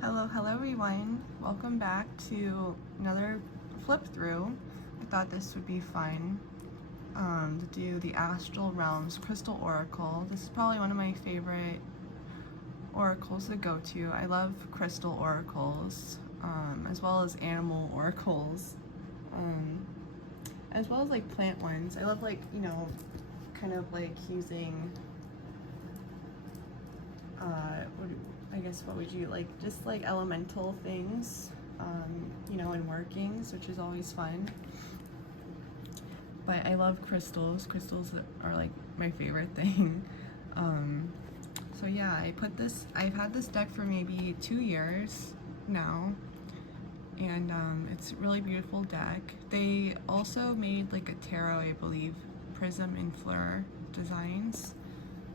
Hello everyone. Welcome back to another flip through. I thought this would be fun to do the Astral Realms Crystal Oracle. This is probably one of my favorite oracles to go to. I love crystal oracles, as well as animal oracles, as well as like plant ones. I love kind of like using what would you like, just like elemental things, in workings, which is always fun. But I love crystals. Crystals are like my favorite thing. So yeah, I've had this deck for maybe 2 years now, and it's a really beautiful deck. They also made like a tarot, I believe, Prism and Fleur designs.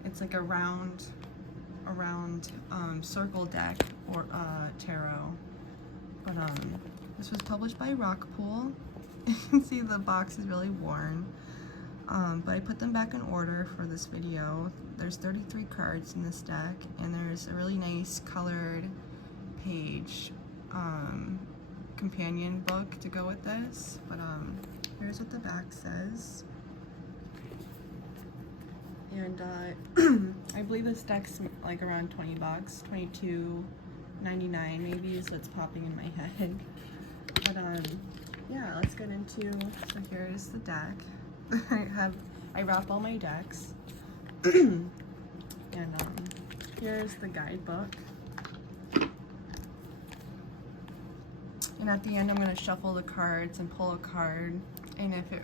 It's like a round circle deck or tarot. But this was published by Rockpool. You can see the box is really worn. But I put them back in order for this video. There's 33 cards in this deck, and there's a really nice colored page companion book to go with this. But here's what the back says. And I believe this deck's like around 20 bucks, $22.99 maybe, so it's popping in my head. But yeah, let's get into, so here's the deck. I wrap all my decks. And here's the guidebook. And at the end I'm going to shuffle the cards and pull a card. And if it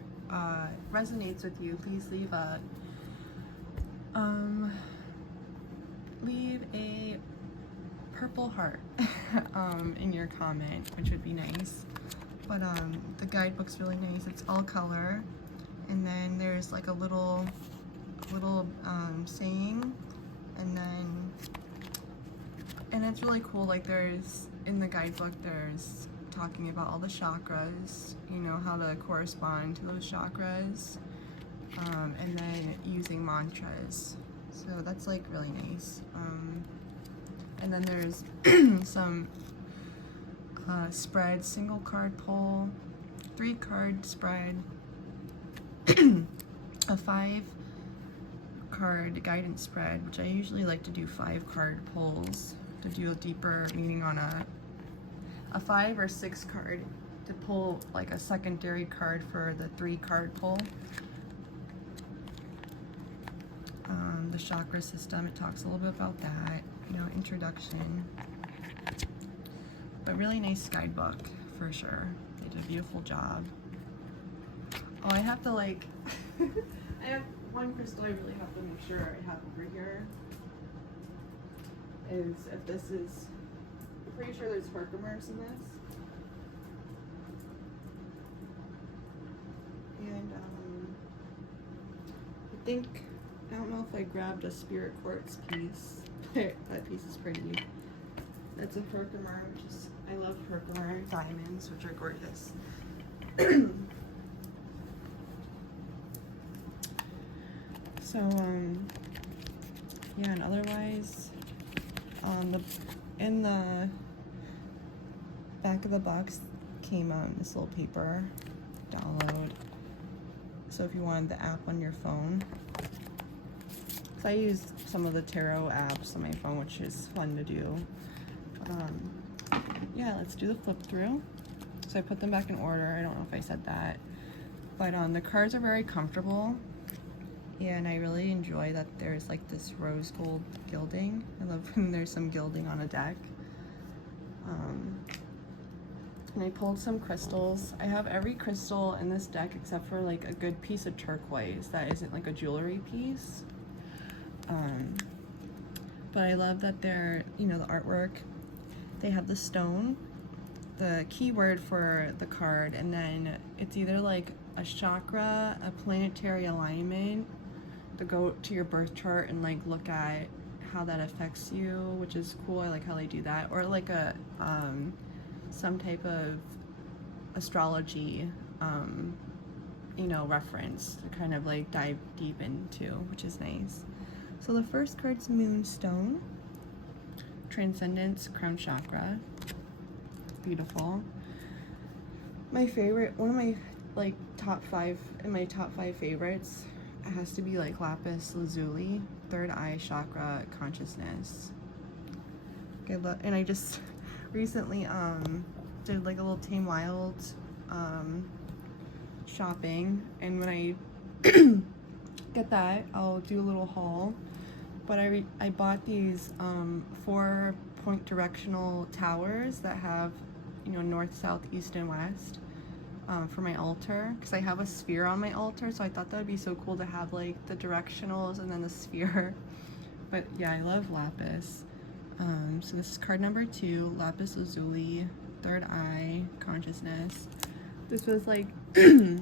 resonates with you, please leave a purple heart in your comment, which would be nice. But the guidebook's really nice. It's all color, and then there's like a little saying, and it's really cool. Like, there's in the guidebook, there's talking about all the chakras, how to correspond to those chakras, and then using mantras. So that's like really nice. And then there's some spreads, single card pull, 3 card spread, a 5 card guidance spread, which I usually like to do 5 card pulls to do a deeper meaning on a 5 or 6 card, to pull like a secondary card for the 3 card pull. The chakra system, it talks a little bit about that, introduction. But really nice guidebook for sure. They did a beautiful job. Oh, I have to I have one crystal I really have to make sure I have over here. Is if this is, I'm pretty sure there's herkimers in this. And I don't know if I grabbed a spirit quartz piece. That piece is pretty. That's a herkimer, which is, I love herkimer diamonds, which are gorgeous. So yeah, and otherwise, in the back of the box came this little paper download. So if you wanted the app on your phone, so I used some of the tarot apps on my phone, which is fun to do. Yeah, let's do the flip through. So I put them back in order. I don't know if I said that, but the cards are very comfortable, and I really enjoy that there's like this rose gold gilding. I love when there's some gilding on a deck. And I pulled some crystals. I have every crystal in this deck except for like a good piece of turquoise that isn't like a jewelry piece. But I love that they're, the artwork. They have the stone, the keyword for the card, and then it's either like a chakra, a planetary alignment, to go to your birth chart and like look at how that affects you, which is cool. I like how they do that. Or like a some type of astrology reference to kind of like dive deep into, which is nice. So the first card's Moonstone. Transcendence Crown Chakra. Beautiful. My favorite, one of my like top 5 favorites, it has to be like lapis lazuli, third eye chakra consciousness. And I just recently did like a little Tame Wild shopping, and when I get that, I'll do a little haul. But I bought these 4-point directional towers that have, you know, north, south, east, and west for my altar, because I have a sphere on my altar, so I thought that would be so cool to have like the directionals and then the sphere. But yeah, I love lapis. So this is card number 2, lapis lazuli, third eye consciousness. This was like a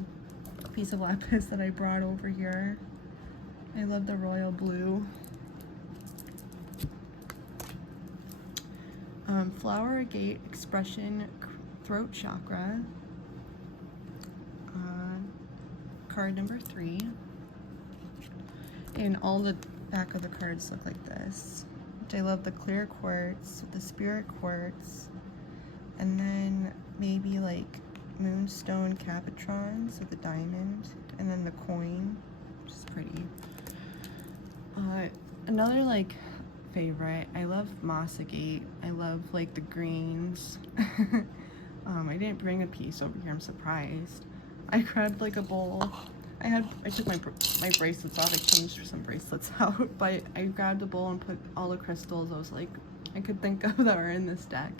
piece of lapis that I brought over here. I love the royal blue. Flower gate expression, throat chakra. Card number 3. And all the back of the cards look like this. I love the clear quartz, the spirit quartz, and then maybe like moonstone cabotrons with the diamond, and then the coin, which is pretty. Another like favorite, I love moss agate. I love like the greens. I didn't bring a piece over here, I'm surprised. I grabbed like a bowl. I took my bracelets off. I changed some bracelets out, but I grabbed a bowl and put all the crystals I was like I could think of that are in this deck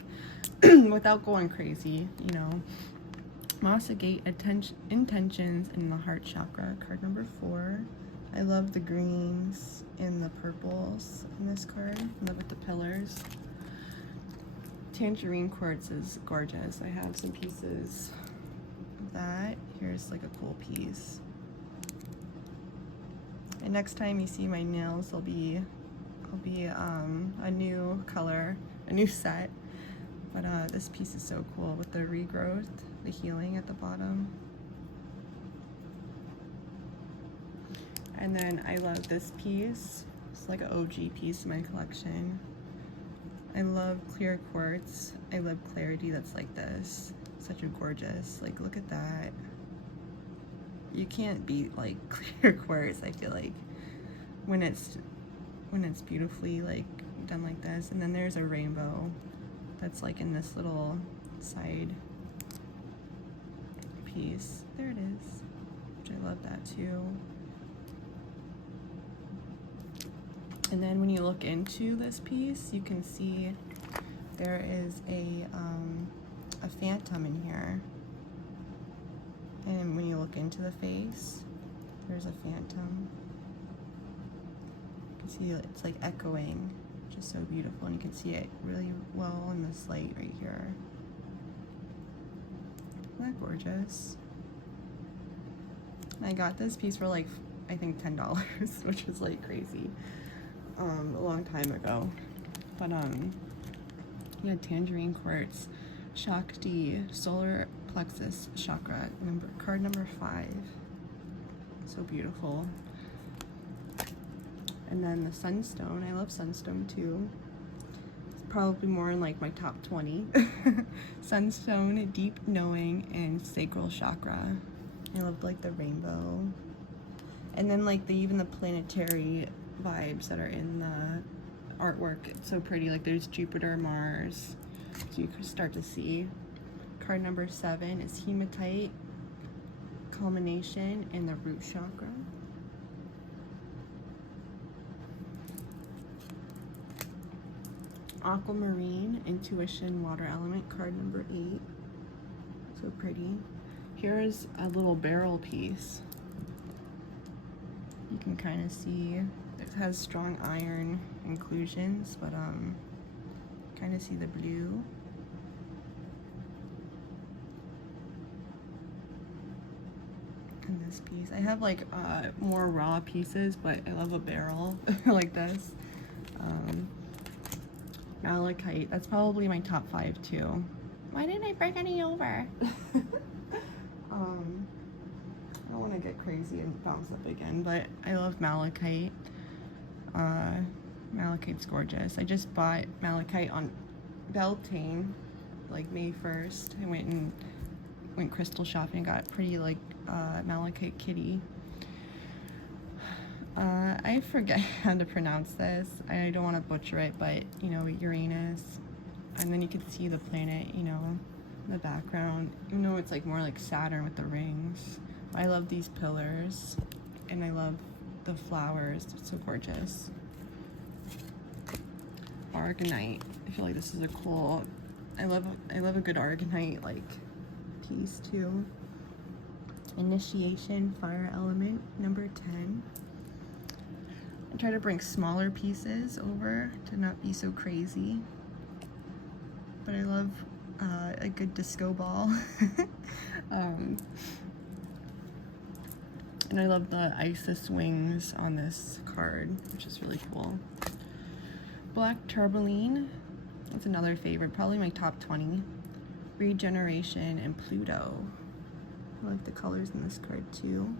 without going crazy, you know. Moss agate intentions in the heart chakra, card number 4. I love the greens and the purples in this card. I love it, the pillars. Tangerine quartz is gorgeous. I have some pieces of that. Here's like a cool piece. And next time you see my nails, it'll be a new color, a new set. But this piece is so cool with the regrowth, the healing at the bottom. And then I love this piece. It's like an OG piece in my collection. I love clear quartz. I love clarity that's like this. Such a gorgeous, like, look at that. You can't beat like clear quartz, I feel like, when it's beautifully like done like this. And then there's a rainbow that's like in this little side piece. There it is, which I love that too. And then when you look into this piece, you can see there is a phantom in here. And when you look into the face, there's a phantom. You can see it's like echoing, which is so beautiful. And you can see it really well in this light right here. Isn't that gorgeous? And I got this piece for like, I think $10, which was like crazy. A long time ago. But yeah, tangerine quartz, Shakti, solar plexus chakra, card number 5. So beautiful. And then the sunstone, I love sunstone too. It's probably more in like my top 20. Sunstone, deep knowing, and sacral chakra. I love like the rainbow. And then like even the planetary vibes that are in the artwork. It's so pretty. Like there's Jupiter, Mars, so you can start to see. Card number 7 is hematite, culmination in the root chakra. Aquamarine, intuition, water element, card number 8. So pretty. Here's a little barrel piece. You can kind of see it has strong iron inclusions, but kind of see the blue. And this piece, I have like more raw pieces, but I love a barrel like this. Malachite, that's probably my top 5 too. Why didn't I break any over? I don't want to get crazy and bounce up again, but I love malachite. Malachite's gorgeous. I just bought malachite on Beltane, like May 1st. I went crystal shopping and got a pretty like malachite kitty. I forget how to pronounce this. I don't want to butcher it, but you know, Uranus. And then you can see the planet, you know, in the background. Even though it's like more like Saturn with the rings. I love these pillars, and I love the flowers. It's so gorgeous. Argonite. I feel like this is a cool. I love a good Argonite like piece too. Initiation, fire element, number 10. I try to bring smaller pieces over to not be so crazy. But I love a good disco ball. And I love the Isis wings on this card, which is really cool. Black Tourmaline, that's another favorite, probably my top 20. Regeneration and Pluto. I like the colors in this card too.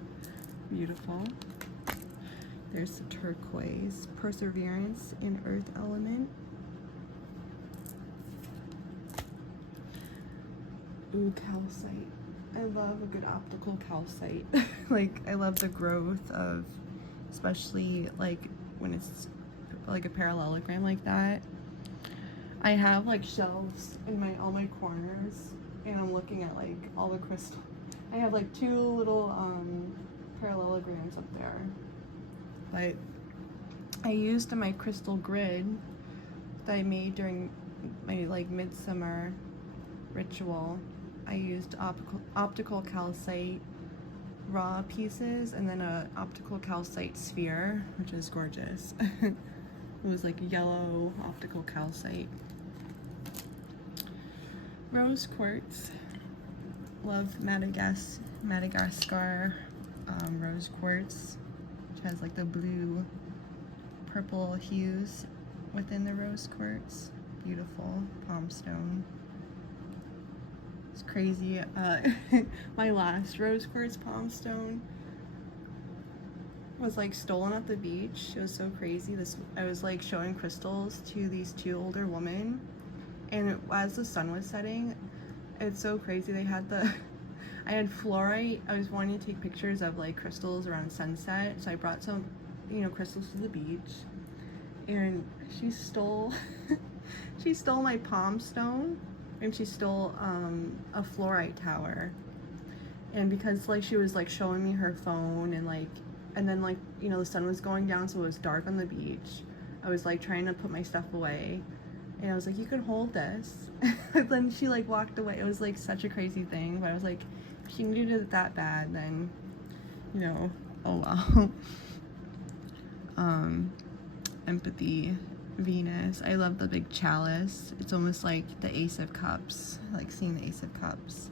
Beautiful. There's the turquoise. Perseverance and Earth element. Ooh, calcite. I love a good optical calcite. Like, I love the growth of, especially like when it's like a parallelogram like that. I have like shelves in all my corners, and I'm looking at like all the crystal. I have like 2 little parallelograms up there. But I used my crystal grid that I made during my like midsummer ritual. I used optical calcite raw pieces and then a optical calcite sphere, which is gorgeous. It was like yellow optical calcite. Rose quartz. Love Madagascar rose quartz, which has like the blue purple hues within the rose quartz. Beautiful palm stone. It's crazy. My last rose quartz palm stone was like stolen at the beach. It was so crazy. I was like showing crystals to these 2 older women, and as the sun was setting, it's so crazy. They had I had fluorite. I was wanting to take pictures of like crystals around sunset, so I brought some, you know, crystals to the beach, and she stole she stole my palm stone, and she stole a fluorite tower. And because like she was like showing me her phone, and then like, you know, the sun was going down, so it was dark on the beach. I was like trying to put my stuff away, and I was like, you can hold this. Then she like walked away. It was like such a crazy thing, but I was like, if she needed it that bad, then, you know, oh well. Empathy, Venus. I love the big chalice. It's almost like the Ace of Cups. I like seeing the Ace of Cups.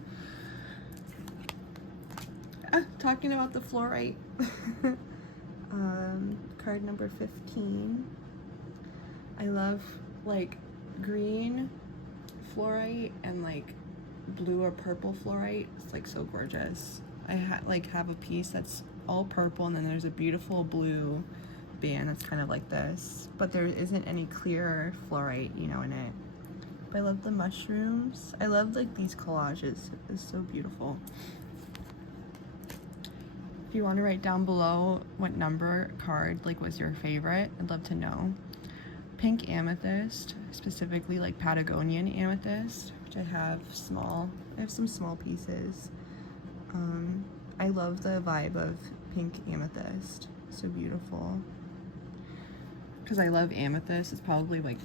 Talking about the fluorite. Card number 15. I love like green fluorite and like blue or purple fluorite. It's like so gorgeous. I have a piece that's all purple, and then there's a beautiful blue band that's kind of like this, but there isn't any clear fluorite, you know, in it. But I love the mushrooms. I love like these collages. It's so beautiful. If you want to write down below what number card like was your favorite, I'd love to know. Pink amethyst, specifically like Patagonian amethyst, which I have some small pieces. I love the vibe of pink amethyst. So beautiful. Because I love amethyst. It's probably like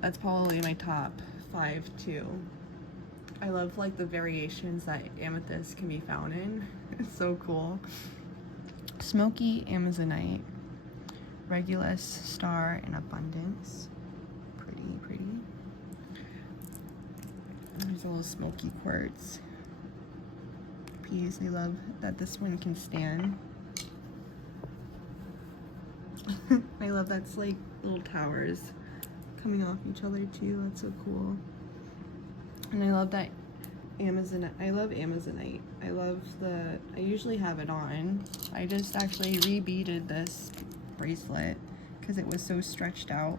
that's probably my top 5 too. I love like the variations that amethyst can be found in. It's so cool. Smoky amazonite, Regulus, star, and abundance. Pretty. There's a little smoky quartz piece. I love that this one can stand. I love that's like little towers coming off each other too. That's so cool. And I love that Amazonite. I love Amazonite. I usually have it on. I just actually re-beaded this bracelet because it was so stretched out.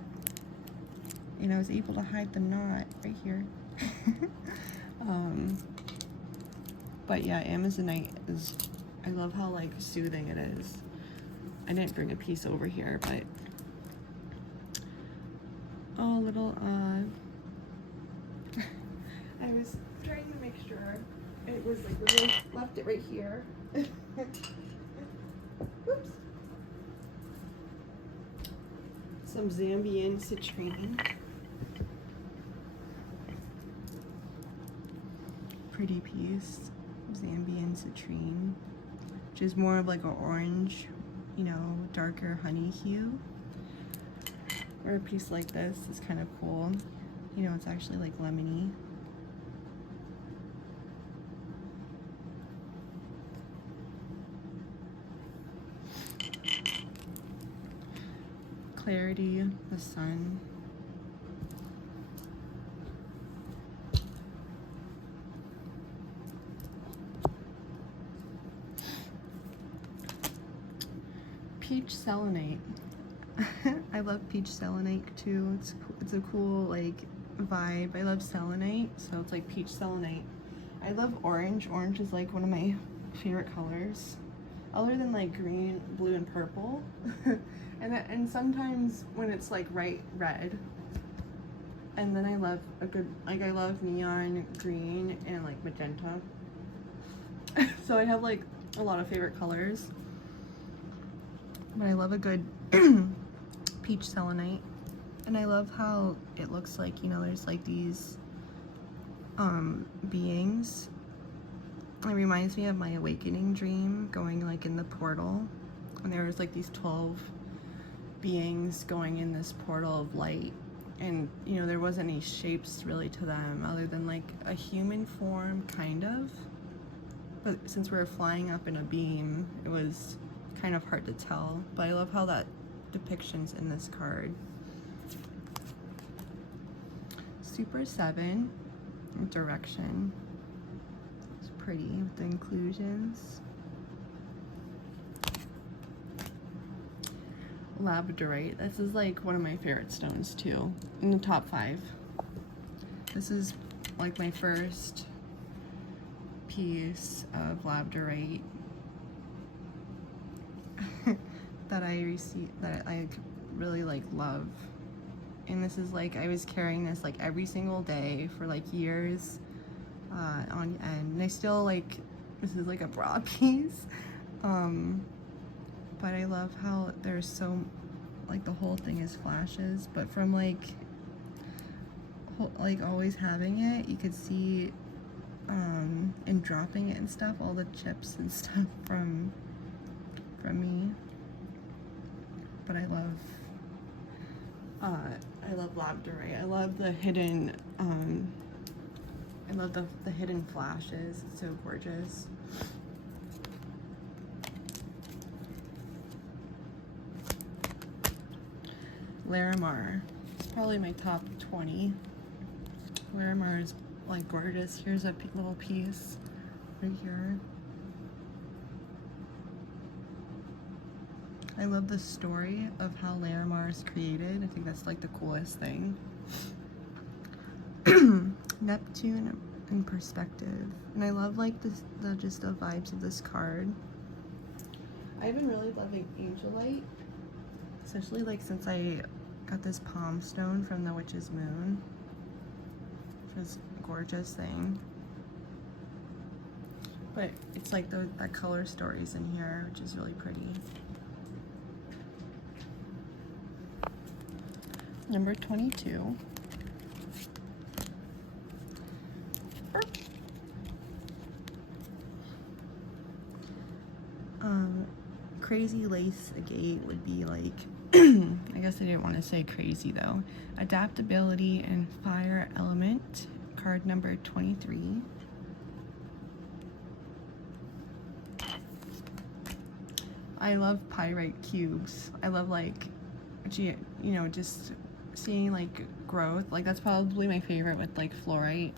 And I was able to hide the knot right here. But yeah, Amazonite is, I love how like soothing it is. I didn't bring a piece over here, but oh, little I was trying to make sure it was like really left it right here. Whoops. Some Zambian citrine. Pretty piece. Zambian citrine, which is more of like an orange, you know, darker honey hue. Or a piece like this is kind of cool. You know, it's actually like lemony. Clarity, the sun. Peach selenite. I love peach selenite too. It's a cool like vibe. I love selenite, so it's like peach selenite. I love orange. Orange is like one of my favorite colors, other than like green, blue, and purple. and sometimes when it's like bright red. And then I love a good, like I love neon green and like magenta. So I have like a lot of favorite colors. But I love a good peach selenite. And I love how it looks like, you know, there's like these beings. It reminds me of my awakening dream, going like in the portal. And there was like these 12 beings going in this portal of light. And, you know, there wasn't any shapes really to them other than like a human form, kind of. But since we were flying up in a beam, it was kind of hard to tell. But I love how that depiction's in this card. Super 7, direction. It's pretty with the inclusions. Labradorite. This is like one of my favorite stones too, in the top 5. This is like my first piece of labradorite that I received, that I really like love. And this is like, I was carrying this like every single day for like years on end. And I still like, this is like a bra piece. But I love how there's so, like the whole thing is flashes, but from like always having it, you could see and dropping it and stuff, all the chips and stuff from me. But I love labradorite. I love the hidden I love the hidden flashes. It's so gorgeous. Larimar. It's probably my top 20. Larimar is like gorgeous. Here's a little piece right here. I love the story of how Larimar is created. I think that's like the coolest thing. Neptune in perspective. And I love like just the vibes of this card. I've been really loving Angelite, especially like since I got this palm stone from the Witch's Moon, which was a gorgeous thing. But it's like that color stories in here, which is really pretty. Number 22. Crazy lace agate would be like, I guess I didn't want to say crazy though. Adaptability and fire element, card number 23. I love pyrite cubes. I love like, you know, just seeing like growth. Like that's probably my favorite with like fluorite.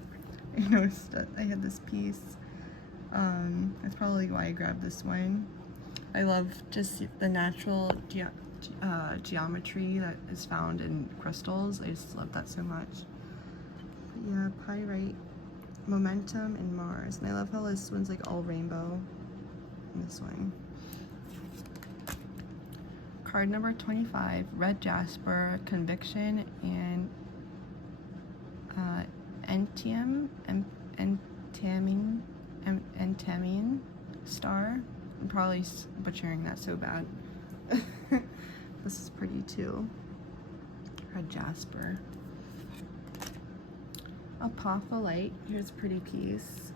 You know, I had this piece. That's probably why I grabbed this one. I love just the natural geometry that is found in crystals. I just love that so much. But yeah, Pyrite, Momentum, and Mars. And I love how this one's like all rainbow. And this one. Card number 25, Red Jasper, Conviction, and Entamine Star. I'm probably butchering that so bad. This is pretty too. Red Jasper. Apophyllite. Here's a pretty piece.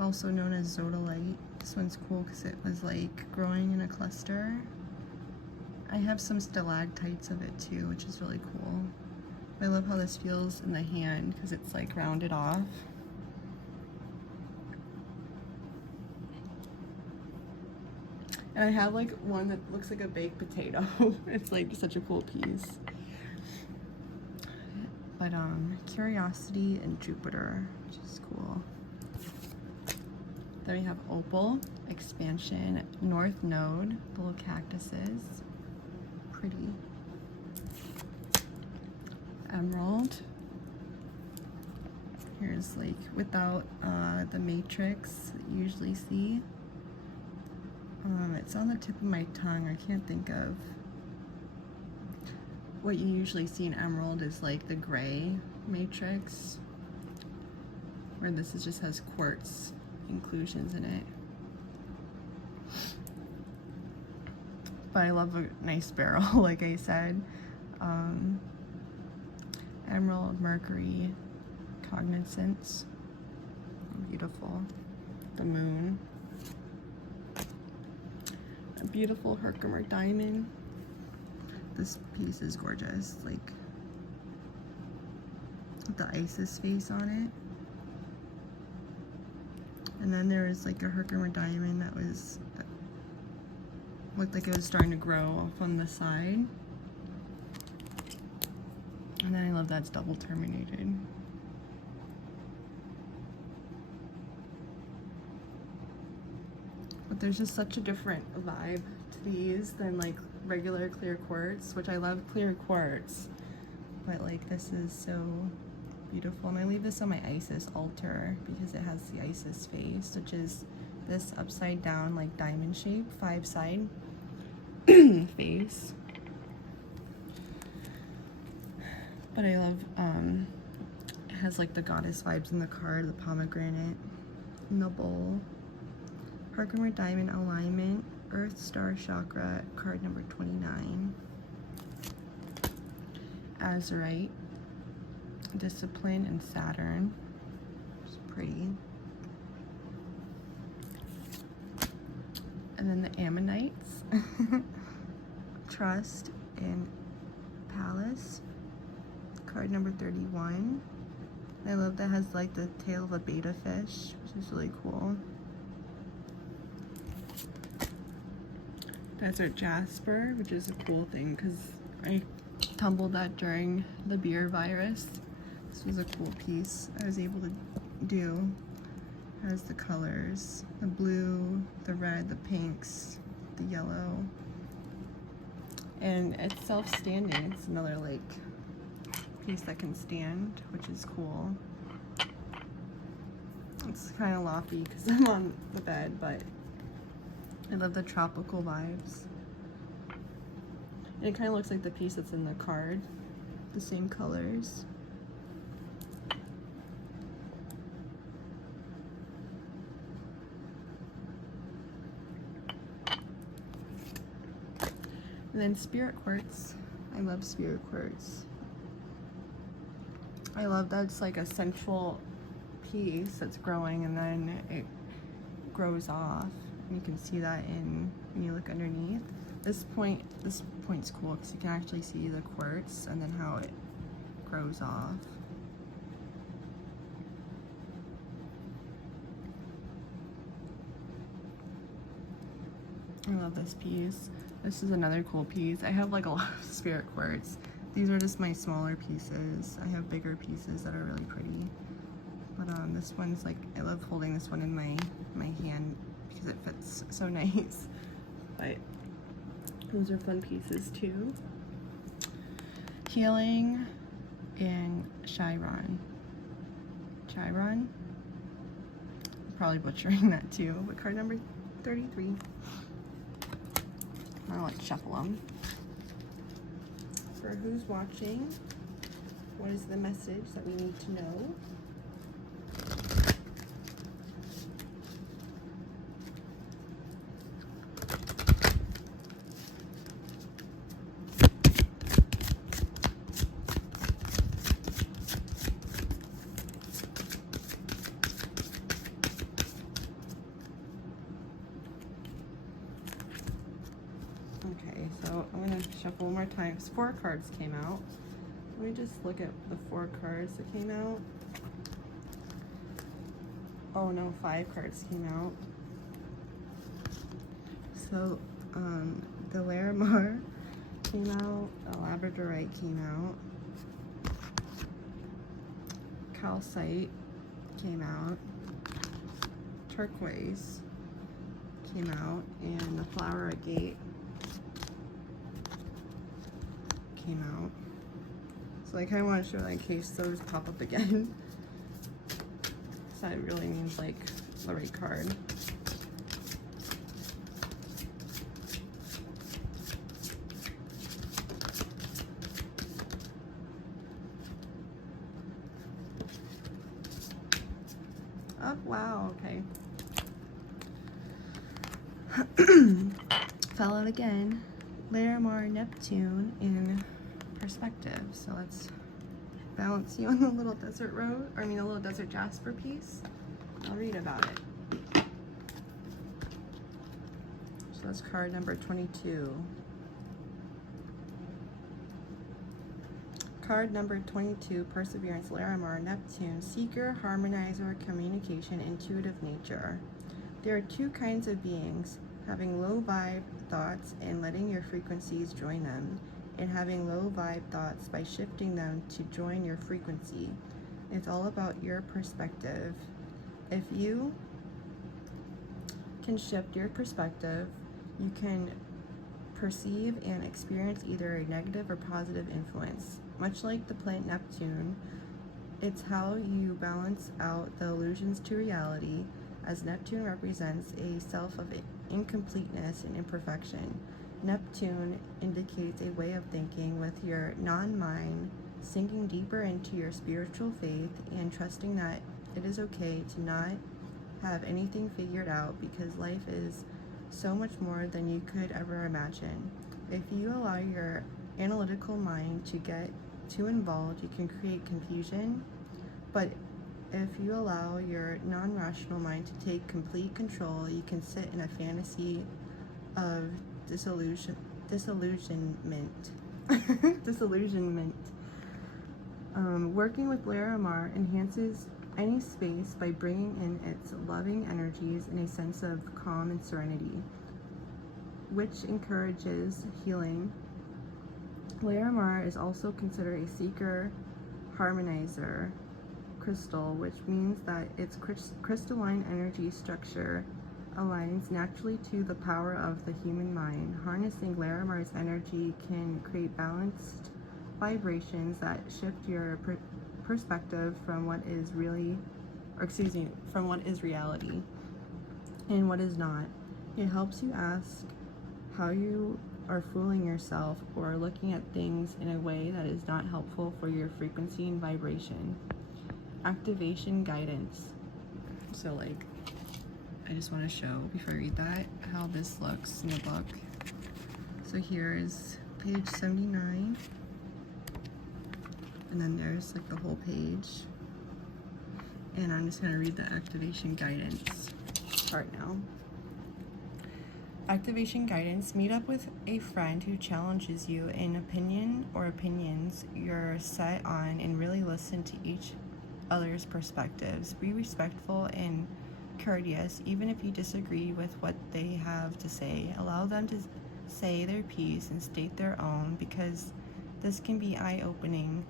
Also known as Zodolite. This one's cool because it was like growing in a cluster. I have some stalactites of it too, which is really cool. I love how this feels in the hand because it's like rounded off. And I have like one that looks like a baked potato. It's like such a cool piece. But Curiosity and Jupiter, which is cool. Then we have Opal, Expansion, North Node, little cactuses. Pretty. Emerald. Here's like without the matrix that you usually see. It's on the tip of my tongue. I can't think of. What you usually see in emerald is like the gray matrix, where this is just has quartz inclusions in it. But I love a nice barrel, like I said. Emerald, Mercury, Cognizance. Beautiful. The moon. A beautiful Herkimer diamond. This piece is gorgeous, like with the Isis face on it. And then there was like a Herkimer diamond that looked like it was starting to grow off on the side. And then I love that's double terminated. But there's just such a different vibe to these than like regular clear quartz, which I love clear quartz. But like this is so beautiful. And I leave this on my Isis altar because it has the Isis face, which is this upside down like diamond shape, 5-side face. But I love, it has like the goddess vibes in the card, the pomegranate, and the bowl. Herkimer diamond alignment, Earth Star Chakra, card number 29. Azurite, Discipline, and Saturn. It's pretty. And then the Ammonites, Trust, and Palace. Card number 31. I love that it has like the tail of a betta fish, which is really cool. Desert Jasper, which is a cool thing because I tumbled that during the beer virus. This was a cool piece I was able to do. It has the colors, the blue, the red, the pinks, the yellow. And it's self-standing. It's another like piece that can stand, which is cool. It's kind of lofty because I'm on the bed, but I love the tropical vibes. And it kind of looks like the piece that's in the card, the same colors. And then Spirit Quartz. I love Spirit Quartz. I love that it's like a central piece that's growing and then it grows off. And you can see that when you look underneath. This point's cool because you can actually see the quartz and then how it grows off. I love this piece. This is another cool piece. I have like a lot of Spirit Quartz. These are just my smaller pieces. I have bigger pieces that are really pretty. But this one's like, I love holding this one in my hand because it fits so nice. But those are fun pieces too. Healing and Chiron. Chiron? I'm probably butchering that too. But card number 33. Now let's shuffle them. For who's watching, what is the message that we need to know? Okay, so I'm gonna shuffle one more time. 4 cards came out. Let me just look at the 4 cards that came out. Oh no, 5 cards came out. So, the Larimar came out, the Labradorite came out, Calcite came out, Turquoise came out, and the Flower Agate came out. So I kind of want to show that in case those pop up again. So that really means like the right card. Oh, wow, okay. Fell out again. Larimar, Neptune in perspective. So let's balance you on the little desert road, or I mean a little desert jasper piece. I'll read about it. So that's card number 22. Card number 22, Perseverance, Larimar, Neptune, Seeker, Harmonizer, Communication, Intuitive Nature. There are 2 kinds of beings, having low vibe thoughts and letting your frequencies join them, and having low vibe thoughts by shifting them to join your frequency. It's all about your perspective. If you can shift your perspective, you can perceive and experience either a negative or positive influence. Much like the planet Neptune, it's how you balance out the illusions to reality, as Neptune represents a self of incompleteness and imperfection. Neptune indicates a way of thinking with your non-mind, sinking deeper into your spiritual faith and trusting that it is okay to not have anything figured out, because life is so much more than you could ever imagine. If you allow your analytical mind to get too involved, you can create confusion, but if you allow your non-rational mind to take complete control, you can sit in a fantasy of disillusionment. Working with Larimar enhances any space by bringing in its loving energies and a sense of calm and serenity, which encourages healing. Larimar is also considered a seeker harmonizer crystal, which means that its crystalline energy structure aligns naturally to the power of the human mind. Harnessing Larimar's energy can create balanced vibrations that shift your perspective from what is from what is reality and what is not. It helps you ask how you are fooling yourself or looking at things in a way that is not helpful for your frequency and vibration. Activation guidance. So like, I just want to show before I read that how this looks in the book. So here is page 79, and then there's like the whole page, and I'm just going to read the activation guidance part now. Activation guidance. Meet up with a friend who challenges you in opinion or opinions you're set on, and really listen to each other's perspectives. Be respectful and courteous, even if you disagree with what they have to say. Allow them to say their piece and state their own, because this can be eye-opening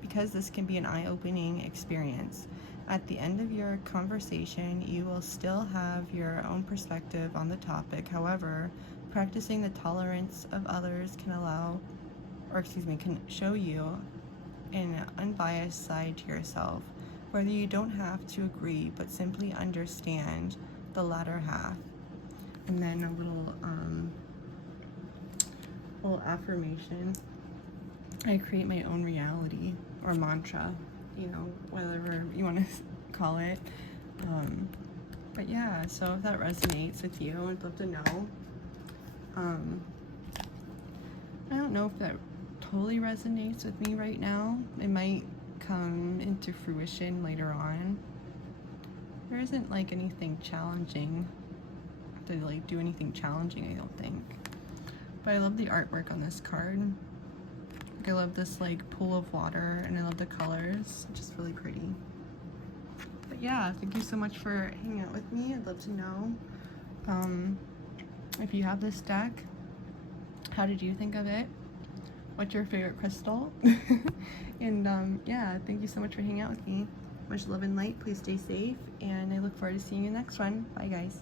because this can be an eye-opening experience. At the end of your conversation, you will still have your own perspective on the topic. However, practicing the tolerance of others can show you an unbiased side to yourself, whether you don't have to agree, but simply understand the latter half. And then a little affirmation. I create my own reality, or mantra, whatever you want to call it. But yeah, so if that resonates with you, I'd love to know. I don't know if that totally resonates with me right now. It might come into fruition later on. There isn't like anything challenging to like do anything challenging, I don't think. But I love the artwork on this card. I love this like pool of water, and I love the colors. It's just really pretty. But yeah, thank you so much for hanging out with me. I'd love to know if you have this deck, how did you think of it? What's your favorite crystal? And yeah, thank you so much for hanging out with me. Much love and light. Please stay safe, and I look forward to seeing you next one. Bye guys.